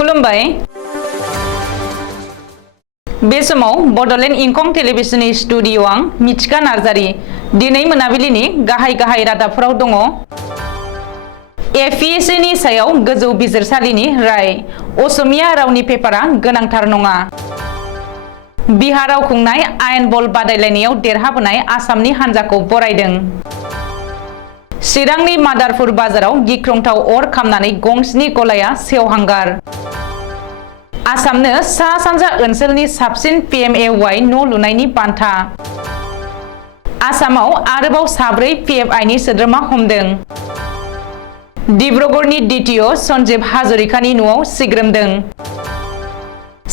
खुलुमबाय बे समाव बडलेण्ड इंखं टेलिभिजननि स्टुडिअ आं मिथिका नार्जारी दिनै मोनाबिलिनि गाहाय रादाबफोराव दङ। एपीएससी नि सायाव गोजौ बिजिरसालिनि राय असमिया रावनि पेपारा गोनांथार नङा। बिहाराव खुंनाय आयेन बल बादायलायनायाव देरहाबोनाय आसामनि हान्जाखौ बरायदों। चिरांनि मादारपुर बाजाराव गिख्रंथाव अर खामनानै गंसेनि गलाया सेवहांगार। आसामनो सा सानजा ओनसोलनि साबसिन PMAY न' लुनायनि बान्था। आसामाव आरोबाव साब्रै PFI नि सोद्रोमा हमदों। डिब्रुगड़नि DTO सन्जीब हाजरिकानि न'आव सिग्रोमदों।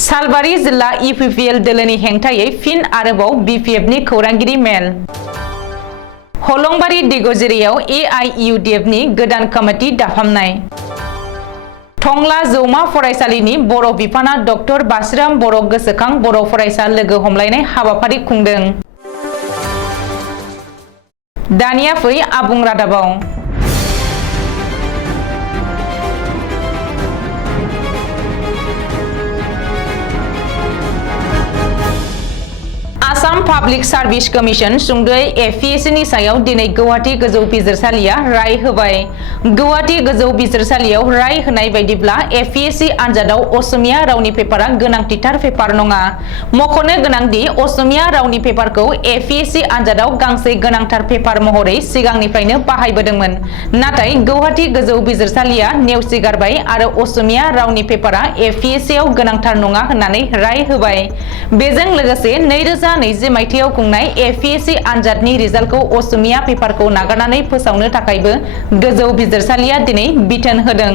सालबारि जिल्ला UPPL दोलोनि हेंथायै फिन आरोबाव BPF नि खौरांगिरि मेल। हलंबारि दिगजिरियाव AIUDF नि गोदान कमिटि दाफामनाय। टंला जौमा फरायसालिनि बर' बिफाना डक्टर बासिराम बर' गोसोखां बर' फरायसा लोगो हमलायनाय हाबाफारि खुंदों। दानिया फै आबुं रादाबाव। आसाम पाब्लिक सार्भिस कमिशन सुंद'यै एपीएससी नि सायाव दिनै गुवाहाटी गोजौ बिजिरसालिया राय होबाय। गुवाहाटी गोजौ बिजिरसालियाव राय होनाय बायदिब्ला एपीएससी आनजादाव असमिया रावनि पेपारा गोनांथिथार पेपार नङा। मख'नो गोनांदि असमिया रावनि पेपारखौ एपीएससी आनजादाव गांसे गोनांथार पेपार महरै सिगांनिफ्रायनो बाहायबोदोंमोन। नाथाय गुवाहाटी गोजौ बिजिरसालिया नेवसिगारबाय आरो असमिया रावनि पेपारा एपीएससी आव गोनांथार नङा होननानै राय होबाय। बेजों लोगोसे 2020 मायथाइयाव खुंनाय एपीएससी आनजादनि रिजाल्टखौ असमिया पेपारखौ नागारनानै फोसावनो थाखायबो गोजौ बिजिरसालिया दिनै बिथोन होदों।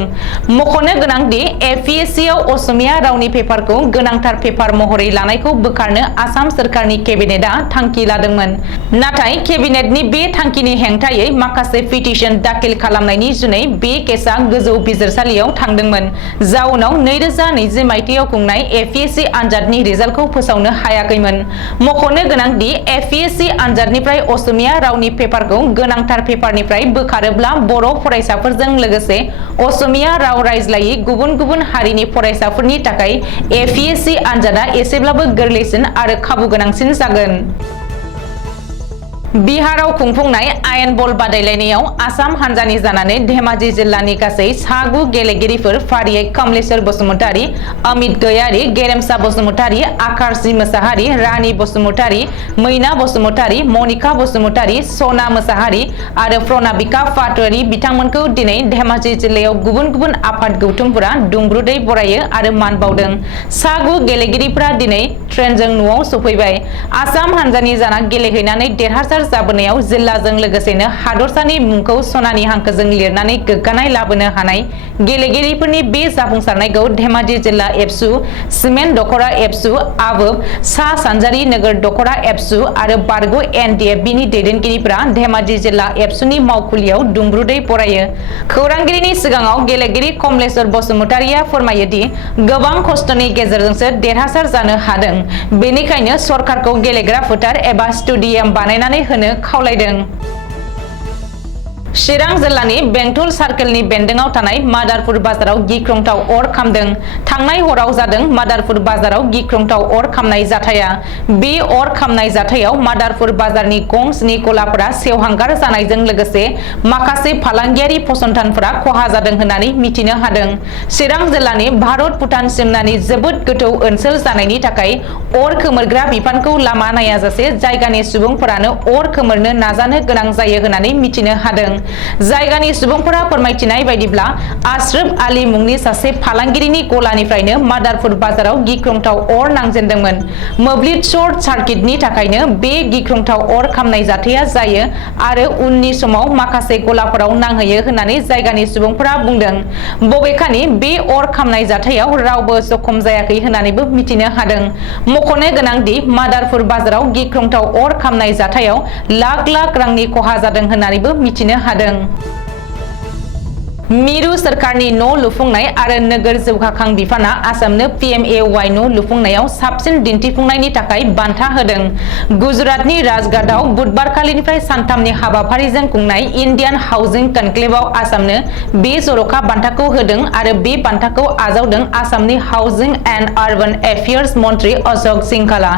मख'नो गोनांदि एपीएससी आव असमिया रावनि पेपारखौ गोनांथार पेपार महरै लानायखौ बोखारनो आसाम सोरखारनि केबिनेटआ थांखि लादोंमोन। नाथाय केबिनेटनि बे थांखिनि हेंथायै माखासे पिटिशन दाखिल खालामनायनि जुनै बे केसआ गोजौ बिजिरसालियाव थांदोंमोन। जाउनाव 2020 मायथाइयाव खुंनाय एपीएससी आनजादनि रिजाल्टखौ फोसावनो हायाखैमोन। मख'नो गोनांदि एपीएससी आनजादनिफ्राय असमिया रावनि पेपारखौ गोनांथार पेपारनिफ्राय बोखारोब्ला बर' फरायसाफोरजों लोगोसे असमिया राव रायज्लायै गुबुन हारिनि फरायसाफोरनि थाखाय एपीएससी आनजादा एसेब्लाबो गोरलैसिन आरो खाबुगोनांसिन जागोन। बिहाराव खुंफुंनाय आयेन बल बादायलायनायाव आसाम हान्जानि जानानै धेमाजि जिल्लानि गासै 9 गेलेगिरिफोर फारियै कमलेश्वर बसुमतारी, अमित गयारी, गेरेमसा बसुमतारी, आकाशजी मोसाहारी, रानी बसुमतारी, मैना बसुमतारी, मनिका बसुमतारी, सना मोसाहारी आरो प्रनाबिका पाटवारी बिथांमोनखौ दिनै धेमाजि जिल्लायाव गुबुन आफाद गौथुमफोरा दुंब्रुदै बरायो आरो मान बावदों। 9 गेलेगिरिफोरा दिनै ट्रेनजों न'आव सफैबाय। आसाम हान्जानि जाना गेलेहैनानै देरहासार जाबोनायाव जिल्लाजों लोगोसेनो हादरसानि मुंखौ सनानि हांखोजों लिरनानै गोग्गानाय लाबोनो हानाय गेलेगिरिफोरनि बे जाफुंसारनायखौ धेमाजि जिल्ला एबसु, सिमेन्ट दख'रा एबसु, आबोब, सा सानजारि नोगोर दख'रा एबसु आरो बारग' NDFB नि दैदेनगिरिफोरा धेमाजि जिल्ला एबसुनि मावखुलियाव दुंब्रुदै बरायो। खौरांगिरिनि सिगाङाव गेलेगिरि कमलेश्वर बसुमतारीया फोरमायोदि गोबां खस्थ'नि गेजेरजोंसो देरहासार जानो हादों। बेनिखायनो सरकारखौ गेलेग्रा फोथार एबा स्टेडियाम बानायनानै होनो खावलायदों। चिरां जिल्लानि बेंटल सार्केलनि बेन्दोंआव थानाय मादारपुर बाजाराव गिख्रंथाव अर खामदों। थांनाय हराव जादों मादारपुर बाजाराव गिख्रंथाव अर खामनाय जाथाया। बे अर खामनाय जाथायाव मादारपुर बाजारनि गंसेनि गलाफोरा सेवहांगार जानायजों लोगोसे माखासे फालांगियारि फसंथानफोरा खहा जादों होननानै मिथिनो हादों। चिरां जिल्लानि भारत भुटान सिमनानि जोबोद गोथौ ओनसोल जानायनि थाखाय अर खोमोरग्रा बिफानखौ लामा नायाजासे जायगानि सुबुंफोरानो अर खोमोरनो नाजानो गोनां जायो होननानै मिथिनो हादों। जायगानि सुबुंफोरा फोरमायथिनाय बायदिब्ला आशरफ आली मुंनि सासे फालांगिरिनि गलानिफ्रायनो मादारपुर बाजाराव गिख्रंथाव अर नांजेनदोंमोन। मोब्लिब सर्ट सार्किटनि थाखायनो बे गिख्रंथाव अर खामनाय जाथाया जायो आरो उननि समाव माखासे गलाफोराव नांहैयो होननानै जायगानि सुबुंफोरा बुंदों। बबेखानि बे अर खामनाय जाथायाव रावबो जखम जायाखै होननानैबो मिथिनो हादों। मख'नो गोनांदि मादारपुर बाजाराव गिख्रंथाव अर खामनाय जाथायाव लाख रांनि खहा जादों होननानैबो मिथिनो हादों। मिरु सरकारनि न' लुफुंनाय आरो नोगोर जौगाखां बिफाना आसामनो PMAY न' लुफुंनायाव साबसिन दिन्थिफुंनायनि थाखाय बान्था होदों। गुजरातनि राजघाटआव बुधबारखालिनिफ्राय सानथामनि हाबाफारिजों खुंनाय इन्डियान हाउसिं कनक्लेवआव आसामनो बे जर'खा बान्थाखौ होदों आरो बे बान्थाखौ आजावदों आसामनि हाउसिं एन्ड आर्बान एफेयार्स मन्थ्रि अशोक सिंखाला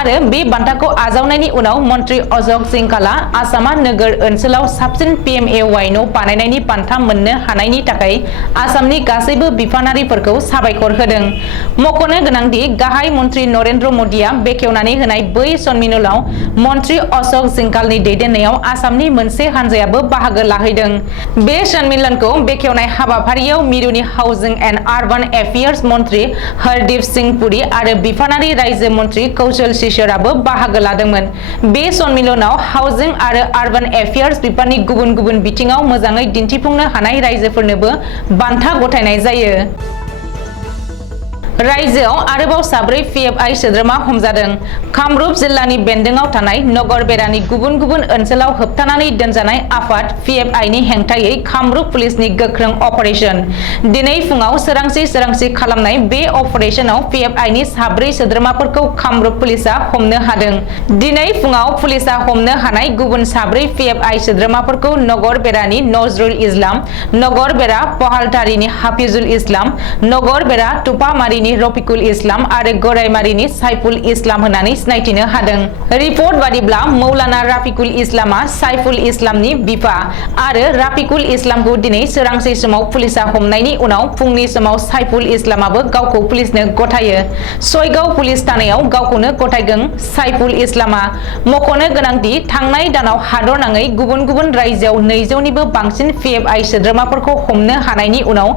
आरो बे बान्थाखौ आजावनायनि उनाव मन्थ्रि अशोक सिंखाला आसामा नोगोर ओनसोलाव साबसिन PMAY न' बानायनायनि बान्था मोननो हानायनि थाखाय आसामनि गासैबो बिफानारिफोरखौ साबायखर होदों। मख'नो गोनांदि गाहाय मन्थ्रि नरेन्द्र मदिया बेखेवनानै होनाय बै सन्मिलनाव मन्थ्रि अशोक सिंखालनि दैदेननायाव आसामनि मोनसे हानजायाबो बाहागो लाहैदों। बे सन्मिलनखौ बेखेवनाय हाबाफारियाव मिरुनि हाउसिं एन्ड आर्बान एफेयार्स मन्थ्रि हरदीप सिंह पुरी आरो बिफानारि रायजो मन्थ्रि कौशल सिसराबो बाहागो लादोंमोन। बे सन्मिलनाव हाउसिं आरो आर्बान एफेयार्स बिफाननि गुबुन गुबुन बिथिङाव मोजाङै दिन्थिफुंनो हानाय रायजोफोरनोबो बान्था गथायनाय जायो। रायजोआव आरोबाव साब्रै PFI सोद्रोमा हमजादों। कामरुप जिल्लानि बेन्दोंआव थानाय नगरबेरानि गुबुन गुबुन ओनसोलाव होबथानानै दोनजानाय आफाद PFI नि हेंथायै कामरुप पुलिसनि गोख्रों अपारेशन। दिनै फुङाव सोरांसि खालामनाय बे अपारेशनाव PFI नि साब्रै सोद्रोमाफोरखौ कामरुप पुलिसआ हमनो हादों। दिनै फुङाव पुलिसआ हमनो हानाय गुबुन साब्रै PFI सोद्रोमाफोरखौ नगरबेरानि नजरुल इस्लाम, नगरबेरा पहालथारिनि हाफिजुल इस्लाम, नगरबेरा तुपामारिनि रफिकुल इस्लाम आरो गरायमारिनि साइफुल इस्लाम होननानै सिनायथिनो हादों। रिपर्ट बादिब्ला मौलाना राफिकुल इस्लामा साइफुल इस्लामनि बिफा आरो राफिकुल इस्लामखौ दिनै सोरांसि समाव पुलिसआ हमनायनि उनाव फुंनि समाव साइफुल इस्लामाबो गावखौ पुलिसनो गथायो। सयगाव पुलिस थानायाव गावखौनो गथायदों साइफुल इस्लामा। मख'नो गोनांदि थांनाय दानाव हादरनाङै गुबुन गुबुन रायजोआव 200निबो बांसिन PFI सोद्रोमाफोरखौ हमनो हानायनि उनाव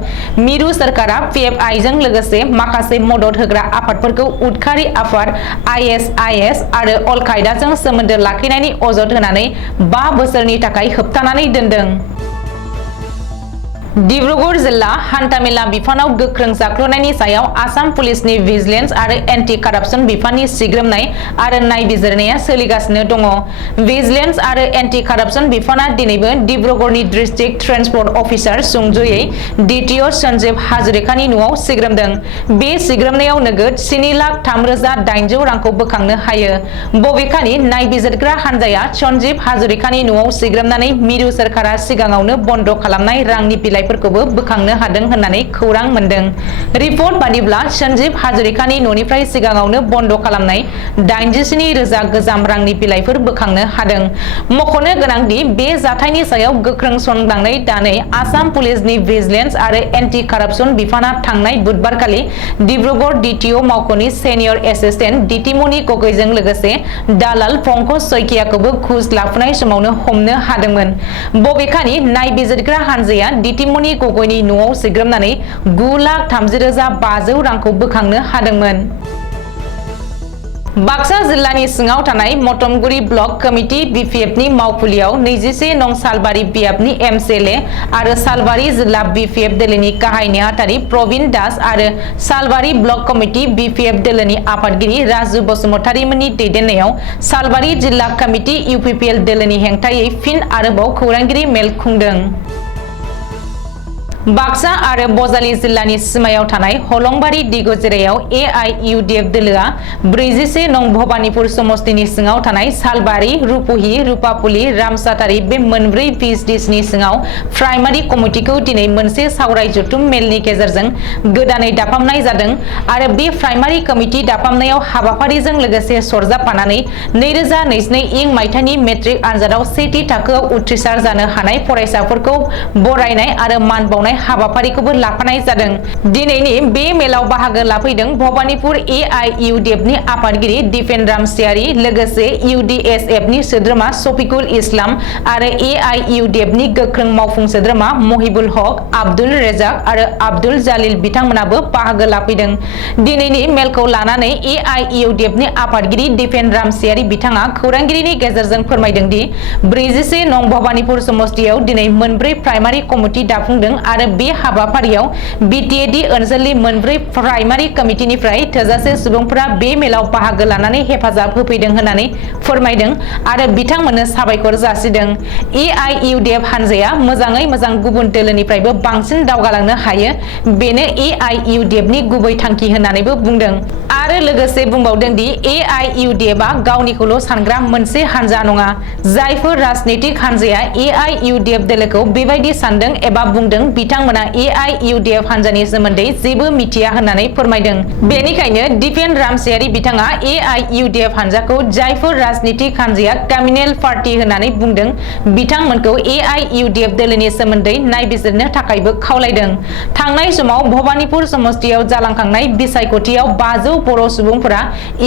मिरु सरकारा PFI जों लोगोसे माखासे मदद होग्रा आफादफोरखौ उदखारि आफाद ISIS आरो अल कायदाजों सोमोन्दो लाखिनायनि अजद होनानै 5 बोसोरनि थाखाय होबथानानै दोनदों। डिब्रुगढ़ जिल्ला हान्थामेला बिफानाव गोख्रों जाख्ल'नायनि सायाव आसाम पुलिसनि भिजिलेन्स आरो एन्टि कारापसन बिफाननि सिग्रोमनाय आरो नायबिजिरनाया सोलिगासिनो दङ। भिजिलेन्स आरो एन्टि कारापसन बिफाना दिनैबो डिब्रुगढ़नि district transport officer सुंजयै DTO Sanjib हाजरिकानि न'आव सिग्रोमदों। बे सिग्रोमनायाव नोगोद 7,03,800 रांखौ बोखांनो हायो। बबेखानि नायबिजिरग्रा हान्जाया सन्जीब हाजरिकानि न'आव सिग्रोमनानै मिरु सरकारा सिगाङावनो बन्द खालामनाय रांनि बिलाइ फोरखौबो बोखांनो हादों होननानै खौरां मोनदों। रिपर्ट बादिब्ला सन्जीब हाजरिकानि न'निफ्राय सिगाङावनो बन्द खालामनाय 87,000 गोजाम रांनि बिलाइफोर बोखांनो हादों। मख'नो गोनांदि बे जाथायनि सायाव गोख्रों संदांनाय दानै आसाम पुलिसनि भिजिलेन्स आरो एन्टि कारापसन बिफाना थांनाय बुधबारखालि डिब्रुगढ़ DTO मावख'नि सेनियर एसिस्टेन्ट दितिमणि गगैजों लोगोसे दालाल पंकज सयकियाखौबो घुस लाफुनाय समावनो हमनो हादोंमोन। बबेखानि नायबिजिरग्रा हान्जाया दितिमणि गगैनि न'आव सिग्रोमनानै 9,30,500 रांखौ बोखांनो हादोंमोन। बाक्सा जिल्लानि सिङाव थानाय मटमगुरि ब्लक कमिटि BPF नि मावखुलियाव 21 नं सालबारि बियाबनि MCLA आरो सालबारि जिल्ला BPF दोलोनि गाहाय नेहाथारि प्रवीण दास आरो सालबारि ब्लक कमिटि BPF दोलोनि आफादगिरि राजु बसुमतारिमोननि दैदेननायाव सालबारि जिल्ला कमिटि UPPL दोलोनि हेंथायै फिन आरोबाव खौरांगिरि मेल खुंदों। बाक्सा आरो बजालि जिल्लानि सिमायाव थानाय हलंबारि दिगजेरायाव AIUDF दोलोआ 41 नं भबानिपुर समस्तिनि सिङाव थानाय सालबारि, रुपहि, रुपापुलि, रामसातारि बे मोनब्रै VSDनि सिङाव प्राइमारि कमिटिखौ दिनै मोनसे सावराय जथुम मेलनि गेजेरजों गोदानै दाफामनाय जादों आरो बे प्राइमारि कमिटि दाफामनायाव हाबाफारिजों लोगोसे सरजाबफानानै 2022 इं मायथाइनि मेट्रिक आनजादाव सेथि थाखोआव उथ्रिसार जानो हानाय फरायसाफोरखौ बरायनाय आरो मान बावनाय हाबाफारिखौबो लाफानाय जादों। दिनैनि बे मेलाव बाहागो लाफैदों भबानिपुर AIUDF नि आफादगिरि दिपेन रामसियारि, लोगोसे UDSF नि सोद्रोमा शफिकुल इस्लाम आरो AIUDF नि गोख्रों मावफुं सोद्रोमा महिबुल हक, आब्दुल रेजाक आरो आब्दुल जालिल बिथांमोनाबो बाहागो लाफैदों। दिनैनि मेलखौ लानानै AIUDF नि आफादगिरि दिपेन रामसियारि बिथाङा खौरांगिरिनि गेजेरजों फोरमायदों दि 41 नं भबानिपुर समस्तियाव दिनै मोनब्रै प्राइमारि कमिटि दाफुंदों आरो आरो बे हाबाफारियाव बिटिएडि ओनसोलनि मोनब्रै प्राइमारि कमिटिनिफ्राय थोजासे सुबुंफोरा बे मेलाव बाहागो लानानै हेफाजाब होफैदों होननानै फोरमायदों आरो बिथांमोननो साबायखर जासिदों। एआइइउडिएफ हानजाया मोजाङै मोजां गुबुन दोलोनिफ्रायबो बांसिन दावगालांनो हायो, बेनो एआइइउडिएफनि गुबै थांखि होननानैबो बुंदों आरो लोगोसे बुंबावदों दि एआइइउडिएफआ गावनिखौल' सानग्रा मोनसे हानजा नङा। जायफोर राजनीतिक हानजाया एआइइउडिएफ दोलोखौ बेबायदि सानदों एबा बुंदों बिथांमोना एआइइउडिएफ हानजानि सोमोन्दै जेबो मिथिया होननानै फोरमायदों। बेनिखायनो दिपेन रामसियारि बिथाङा एआइइउडिएफ हानजाखौ जायफोर राजनीतिक हानजाया कम्युनेल पार्टी होननानै बुंदों बिथांमोनखौ एआइइउडिएफ दोलोनि सोमोन्दै नायबिजिरनो थाखायबो खावलायदों। थांनाय समाव भबानिपुर समस्तियाव जालांखांनाय बिसायख'थियाव 500 बर' सुबुंफोरा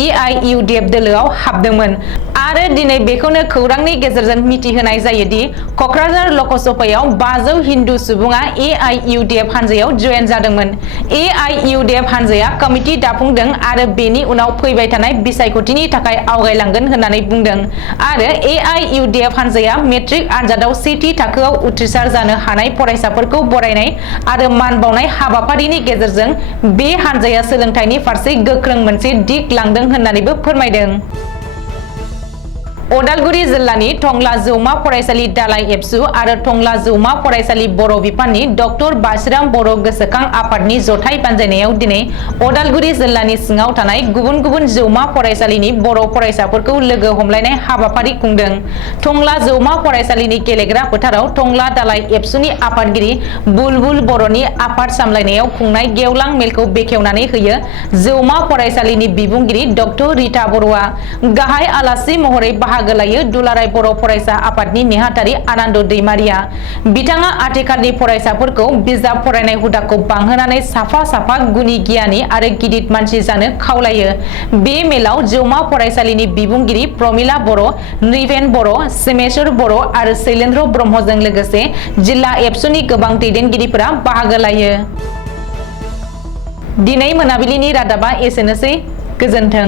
एआइइउडिएफ दोलोआव हाबदोंमोन आरो दिनै बेखौनो खौरांनि गेजेरजों मिथिहोनाय जायोदि क'क्राझार लकसभायाव 500 हिन्दु सुबुङा एआइइउडिएफ हानजायाव जयेन जादोंमोन। एआइइउडिएफ हानजाया कमिटि दाफुंदों आरो बेनि उनाव फैबाय थानाय बिसायख'थिनि थाखाय आवगायलांगोन होननानै बुंदों आरो एआइइउडिएफ हानजाया मेट्रिक आनजादाव सेथि थाखोआव उथ्रिसार जानो हानाय फरायसाफोरखौ बरायनाय आरो मान बावनाय हाबाफारिनि गेजेरजों बे हानजाया सोलोंथाइनि फारसे गोख्रों मोनसे दिग लांदों होननानैबो फोरमायदों। उदालगुरि जिल्लानि टंला जौमा फरायसालि दालाइ एबसु आरो टंला जौमा फरायसालि बर' बिफाननि डक्टर बासिराम बर' गोसोखां आफादनि जथाइ बानजायनायाव दिनै उदालगुरि जिल्लानि सिङाव थानाय गुबुन गुबुन जौमा फरायसालिनि बर' फरायसाफोरखौ लोगो हमलायनाय हाबाफारि खुंदों। टंला जौमा फरायसालिनि गेलेग्रा फोथाराव टंला दालाइ एबसुनि आफादगिरि बुलबुल बर'नि आफाद सामलायनायाव खुंनाय गेवलां मेलखौ बेखेवनानै होयो जौमा फरायसालिनि बिबुंगिरि डक्टर रिता बर'आ। गाहाय आलासि महरै बाहागो लायो दुलाराय बर' फरायसा आफादनि नेहाथारि आनन्द दैमारिया। बिथाङा आथिखालनि फरायसाफोरखौ बिजाब फरायनाय हुदाखौ बांहोनानै साफा साफा गुनि गियानि आरो गिदिर मानसि जानो खावलायो। बे मेलाव जौमा फरायसालिनि बिबुंगिरि प्रमिला बर', नृपेन बर', सिमेश्वर बर' आरो शैलेन्द्र ब्रह्मजों लोगोसे जिल्ला एबसुनि गोबां दैदेनगिरिफोरा बाहागो लायो। दिनै मोनाबिलिनि रादाबा एसेनोसै। गोजोन्थों।